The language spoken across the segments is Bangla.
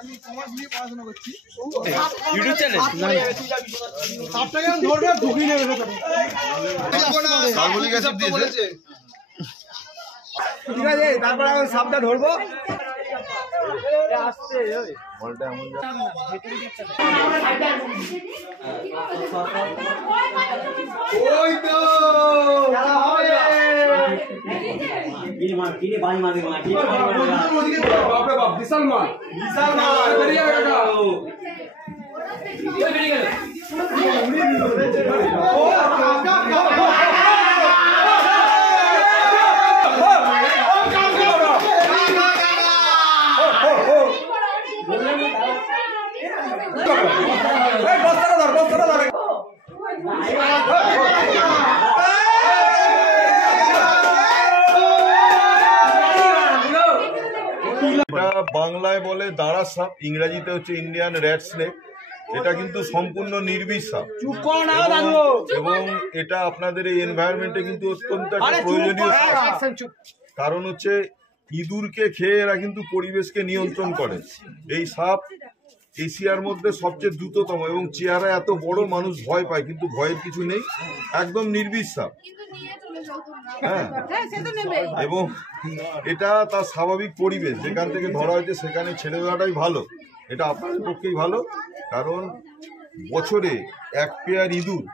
আমি কমার্স নিয়ে পড়াশোনা করছি। ইউটিউব চ্যানেল সাপটাকে আমি ধরবে ঢুকিয়ে নেবে ভেতরে। কার্বলিক অ্যাসিড দিয়েছে। ঠিক আছে, তারপর আমি সাপটা ধরবো। আসছে ওই বলটা এমন ওই তো খেলা হবে। কিনে বাই মারে মা কি বাপ রে বাপ, বিশাল মাল, বিশাল মাল বেরিয়ে গেল। ওই বেরিয়ে গেল। ও বাংলায় বলে দাঁড়া সাপ, ইংরেজিতে হচ্ছে ইন্ডিয়ান র্যাট স্নেক। এটা কিন্তু সম্পূর্ণ নির্বিষ সাপ এবং এটা আপনাদের এই এনভায়রনমেন্টে কিন্তু অত্যন্ত একটা প্রয়োজনীয় সাপ। কারণ হচ্ছে ইঁদুরকে খেয়ে এরা কিন্তু পরিবেশকে নিয়ন্ত্রণ করে। এই সাপ এশিয়ার মধ্যে সবচেয়ে দ্রুততম এবং চেহারা এত বড়, মানুষ ভয় পায়, কিন্তু ভয়ের কিছু নেই, একদম নির্বিষ সাপ। হ্যাঁ, এবং এটা তার স্বাভাবিক পরিবেশ, যেখান থেকে ধরা হয়েছে সেখানে ছেড়ে দেওয়াটাই ভালো। এটা আপনাদের পক্ষেই ভালো, কারণ বছরে এক পেয়ার ইঁদুর,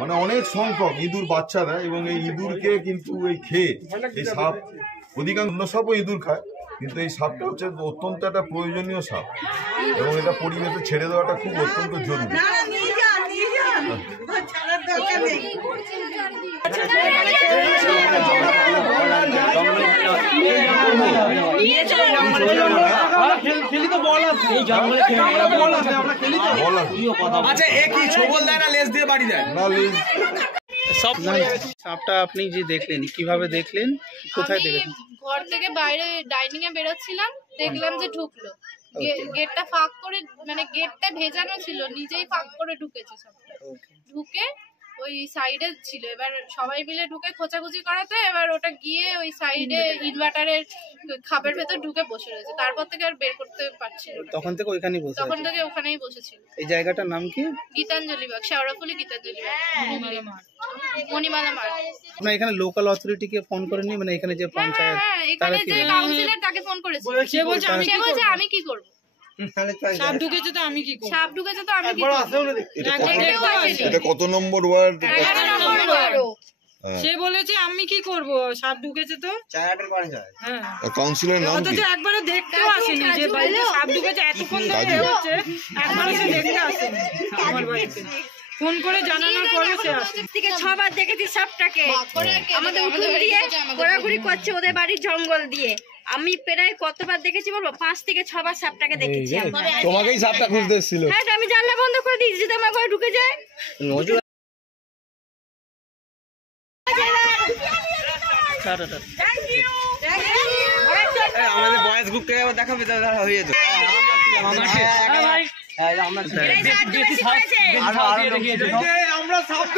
মানে অনেক সংখ্যক ইঁদুর বাচ্চা দেয় এবং এই ইঁদুরকে কিন্তু এই খেয়ে এই সাপ, অধিকাংশ সাপও ইঁদুর খায়, কিন্তু এই সাপটা হচ্ছে অত্যন্ত একটা প্রয়োজনীয় সাপ এবং এটা পরিবেশে ছেড়ে দেওয়াটা খুব অত্যন্ত জরুরি। আচ্ছা, এ কি ছবল দেয় না লেজ দিয়ে বাড়ি দেয়? না, লেজ। সাপটা আপনি যে দেখলেন, কিভাবে দেখলেন, কোথায় দেখলেন? ঘর থেকে বাইরে ডাইনিং এ বেরোচ্ছিলাম, দেখলাম যে ঢুকলো। গেটটা ফাঁক করে, মানে গেটটা ভেজানো ছিল, নিজেই ফাঁক করে ঢুকেছে সাপটা। ঢুকে ওই সাইডে ছিল, এবার সবাই মিলে ঢুকে খোঁচাখুচি করাতে এবার ওটা গিয়ে ওই সাইডে ইনভার্টারের খাপের ভেতর ঢুকে বসে রয়েছে। তারপর থেকে আর বের করতে পারছিল না। তখন থেকে ওইখানেই বসে, তখন থেকে ওখানেই বসেছিল। এই জায়গাটার নাম কি? গীতাঞ্জলি বাগ, শেওড়াফুলি গীতাঞ্জলি বাগ, মণিমালা মাঠ। আপনার এখানে লোকাল অথরিটিকে ফোন করেননি? মানে এখানে যে পঞ্চায়েত, এখানে যে কাউন্সিলর তাকে ফোন করেছে, সে বলছে আমি কি করব, সাপ ঢুকেছে তো আমি কি করব, সাপ ঢুকেছে তো আমি কি করব। এটা কত নম্বর ওয়ার্ড? 11 নম্বর ওয়ার্ড। সে বলেছে আমি কি করব, সাপ ঢুকেছে তো। হ্যাঁ, কাউন্সিলর নাম কি? একবারও দেখতেও আসেনি যে বাড়িতে সাপ ঢুকেছে, এতক্ষণ ধরে হচ্ছে, একবারও সে দেখতে আসেনি আমার বাড়িতে। ফোন করে জানানোর পরে সে আসে। থেকে 6 বার দেখেছি সাপটাকে, আমাদের উঠোন দিয়ে ঘোরাঘুরি করছে ওদের বাড়ির জঙ্গল দিয়ে। আমি প্রায় কতবার দেখেছি বলবো, 5 থেকে 6 বার সাপটাকে দেখেছি। তোমাকেই সাপটা খুঁজতে এসেছিল? হ্যাঁ, আমি জানলা বন্ধ করে দিয়েছি যদি আমার ঘরে ঢুকে যায়। আমাদের বয়েজ গ্রুপ থেকে দেখাবে, হয়ে যেত। আমরা সাপ